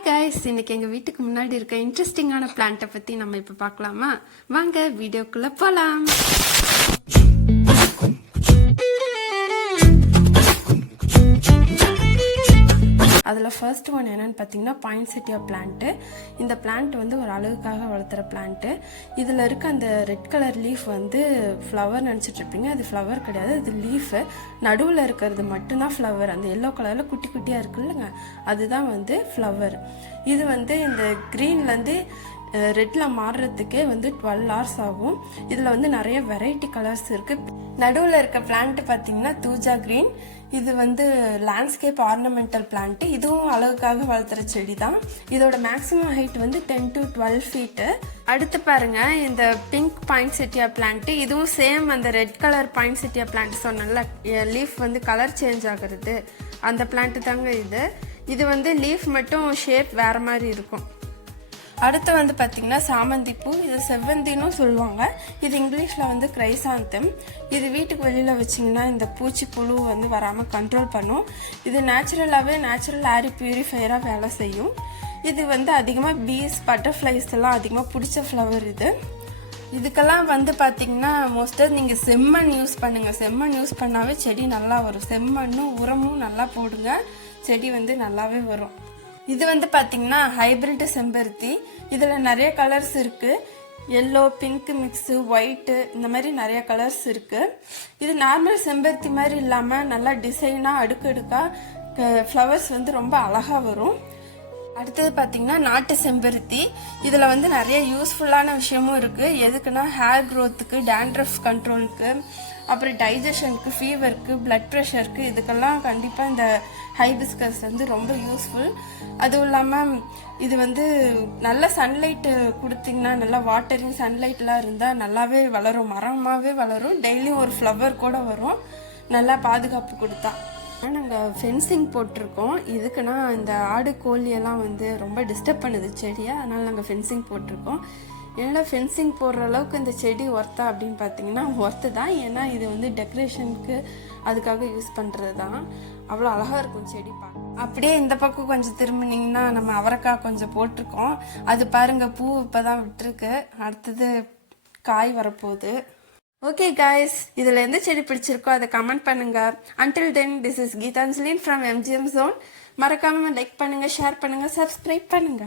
Hi guys இன்னைக்கு எங்கள் வீட்டுக்கு முன்னாடி இருக்க இன்ட்ரெஸ்டிங்கான பிளான்ட்டை பற்றி நம்ம இப்போ பார்க்கலாமா? வாங்க வீடியோக்குள்ளே போகலாம் அதில் ஃபர்ஸ்ட் ஒன் என்னென்னு பார்த்தீங்கன்னா பாயிண்ட் செட்டியா பிளான்ட்டு இந்த பிளான்ட் வந்து ஒரு அழகுக்காக வளர்த்துற பிளான்ட்டு இதில் இருக்க அந்த ரெட் கலர் லீஃப் வந்து ஃப்ளவர் நினச்சிட்டு இருப்பீங்க. அது ஃப்ளவர் கிடையாது. அது லீஃபு நடுவில் இருக்கிறது மட்டும்தான் ஃப்ளவர் அந்த எல்லோ கலரில் குட்டி குட்டியாக இருக்குல்லங்க அதுதான் வந்து ஃப்ளவர் இது வந்து இந்த க்ரீன்லேருந்து ரெட்டில் மாறுறதுக்கே வந்து டுவெல் ஹவர்ஸ் ஆகும். இதில் வந்து நிறைய வெரைட்டி கலர்ஸ் இருக்குது நடுவில் இருக்க பிளான்ட் பார்த்தீங்கன்னா தூஜா க்ரீன் இது வந்து லேண்ட்ஸ்கேப் ஆர்னமெண்டல் பிளான்ட் இதுவும் அழகுக்காக வளர்த்துற செடி தான் இதோட மேக்ஸிமம் ஹைட் வந்து டென் டு டுவெல் ஃபீட்டு அடுத்து பாருங்க இந்த பிங்க் பாயிண்ட் செட்டியா பிளான்ட் இதுவும் சேம் அந்த red colour poinsettia plant சொன்னல லீஃப் வந்து கலர் சேஞ்ச் ஆகுறது. அந்த பிளான்ட் தாங்க இது. இது வந்து லீஃப் மட்டும் ஷேப் வேற மாதிரி இருக்கும். அடுத்து வந்து பார்த்திங்கன்னா சாமந்தி பூ இது செவ்வந்தின்னு சொல்லுவாங்க. இது இங்கிலீஷில் வந்து கிரைசாந்தம். இது வீட்டுக்கு வெளியில் வச்சிங்கன்னா இந்த பூச்சி புழு வந்து வராமல் கண்ட்ரோல் பண்ணும். இது நேச்சுரலாகவே நேச்சுரல் ஏர் பியூரிஃபையராக வேலை செய்யும். இது வந்து அதிகமாக பீஸ் பட்டர்ஃப்ளைஸ் எல்லாம் அதிகமாக பிடிச்ச ஃப்ளவர் இது. இதுக்கெல்லாம் வந்து பார்த்தீங்கன்னா மோஸ்ட்டாக நீங்கள் செம்மண் யூஸ் பண்ணுங்கள் செம்மண் யூஸ் பண்ணாவே செடி நல்லா வரும். செம்மண்ணும் உரமும் நல்லா போடுங்க. செடி வந்து நல்லாவே வரும். இது வந்து பார்த்தீங்கன்னா ஹைபிரிட் செம்பருத்தி. இதில் நிறைய கலர்ஸ் இருக்குது எல்லோ பிங்க் மிக்ஸு ஒயிட்டு இந்த மாதிரி நிறைய கலர்ஸ் இருக்குது இது நார்மல் செம்பருத்தி மாதிரி இல்லாமல் நல்லா டிசைனாக அடுக்கடுக்காக ஃப்ளவர்ஸ் வந்து ரொம்ப அழகாக வரும். அடுத்தது பார்த்தீங்கன்னா நாட்டு செம்பருத்தி. இதில் வந்து நிறைய யூஸ்ஃபுல்லான விஷயமும் இருக்குது எதுக்குன்னா ஹேர் க்ரோத்துக்கு டேண்ட்ரஃப் கண்ட்ரோலுக்கு அப்புறம் டைஜஷனுக்கு ஃபீவருக்கு பிளட் ப்ரெஷருக்கு இதுக்கெல்லாம் கண்டிப்பாக இந்த ஹைபிஸ்கஸ் வந்து ரொம்ப யூஸ்ஃபுல் அதுவும் இல்லாமல் இது வந்து நல்ல சன்லைட்டு கொடுத்தீங்கன்னா நல்லா வாட்டரிங் சன்லைட்லாம் இருந்தால் நல்லாவே வளரும். மரமாகவே வளரும். டெய்லியும் ஒரு ஃப்ளவர் கூட வரும். நல்லா பாதுகாப்பு கொடுத்தா. நாங்கள் ஃபென்சிங் போட்டிருக்கோம். இதுக்குன்னா இந்த ஆடு கோழியெல்லாம் வந்து ரொம்ப டிஸ்டர்ப் பண்ணுது செடியை. அதனால் நாங்கள் ஃபென்சிங் போட்டிருக்கோம். எல்லாம் ஃபென்சிங் போடுற அளவுக்கு இந்த செடி ஒர்த்தா அப்படின்னு பார்த்தீங்கன்னா ஒர்த்து தான். ஏன்னா இது வந்து டெக்கரேஷனுக்கு அதுக்காக யூஸ் பண்ணுறது தான் அவ்வளோ அழகாக இருக்கும் செடி பார்க்க. அப்படியே இந்த பக்கம் கொஞ்சம் திரும்பினீங்கன்னா நம்ம அவரைக்காய் கொஞ்சம் போட்டிருக்கோம். அது பாருங்கள் பூ இப்போ தான் விட்டுருக்கு. அடுத்தது காய் வரப்போகுது. ஓகே காய்ஸ் இதில் எந்த செடி பிடிச்சிருக்கோ அதை கமெண்ட் பண்ணுங்க. அன்டில் தென் திஸ் இஸ் கீதாஞ்சலின் ஃப்ரம் எம்ஜிஎம் ஜோன் மறக்காம லைக் பண்ணுங்க ஷேர் பண்ணுங்க சப்ஸ்கிரைப் பண்ணுங்க.